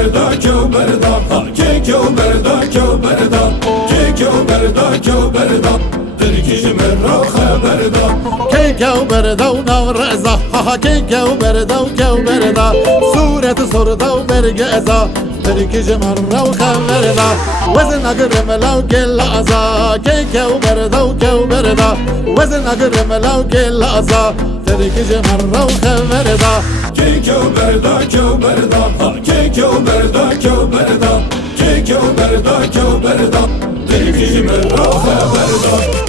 berda kyo berda kyo berda kyo berda kyo berda kyo berda Türkişim erro berda كيكو بردا ونورزا ها كيكو بردا وكو بردا سورة صردا وبرقزا تركي جمرة وخبردا وزن أقرم لو كل أزا كيكو بردا وكو بردا وزن أقرم لو كل أزا تركي جمرة وخبردا kyo berda kyo berda kyo berda kyo berda kyo berda kyo berda Türkişim erro berda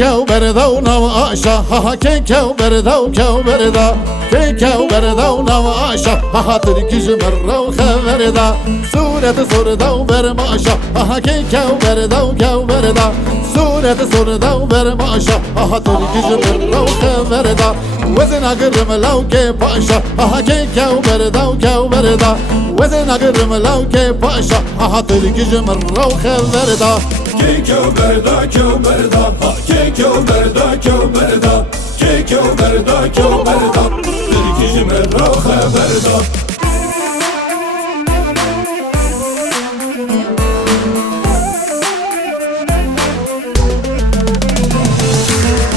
كيكو بردا ونواشا ها كيكو بردا وكو بردا كيكو بردا ونواشا ها تركيز مرة وخبردا سورة صردا وبرماشا ها كيكو بردا وكو بردا سورة صردا وبرماشا ها تركيز مرة وخبردا وزن أقرم لو كي باشا ها كيكو بردا وكو بردا وزن أقرم لو كي باشا ها تركيز مرة وخبردا kyo berda kyo berda kyo berda kyo berda kyo berda kyo berda Türkişim erro berda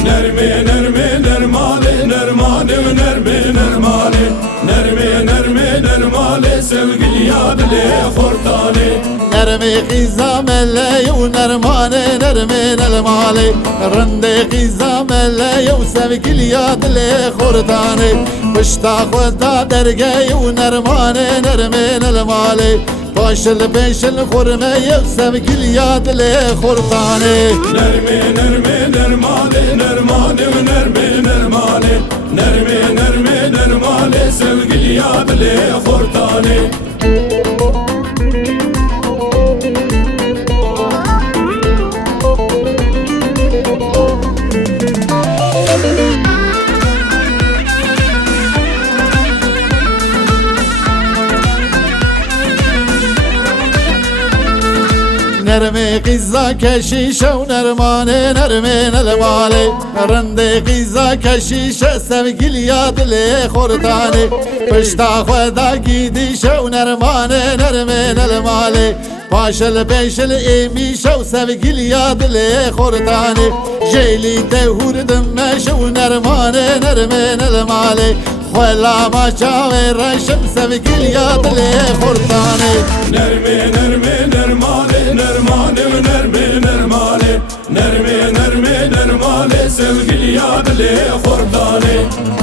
Nermi nermi nermali nermani nermi nermali nermi nermi nermali sevgili yadli fortani نرمي خزام اللي ونرماني نرمي المالي رندي خزام اللي وسبك الياد اللي خرطاني بشتا خدا درقي ونرماني نرمي المالي باشل بيشل خرمي وسبك الياد اللي خرطاني نرمي نرمي نرمالي نرماني ونرمي نرمالي نرمي نرمي نرمالي sevgili الياد اللي خرطاني نرمي قزا كشيشة ونرماني نرمين المالي رندي قزا كشيشة سبق الياد اللي خرطاني بشتا خدا قيديشة ونرماني نرمين المالي باشل بيشل ايميشة وسبق الياد اللي خرطاني جيلي دهور دمشة ونرماني نرمين المالي ولا ما شاوي رشم سبق الياد اللي خرطاني نرمي نرمي نرمالي نرماني ونرمي نرمالي نرمي نرمي نرمالي sevgili yad اللي خرطاني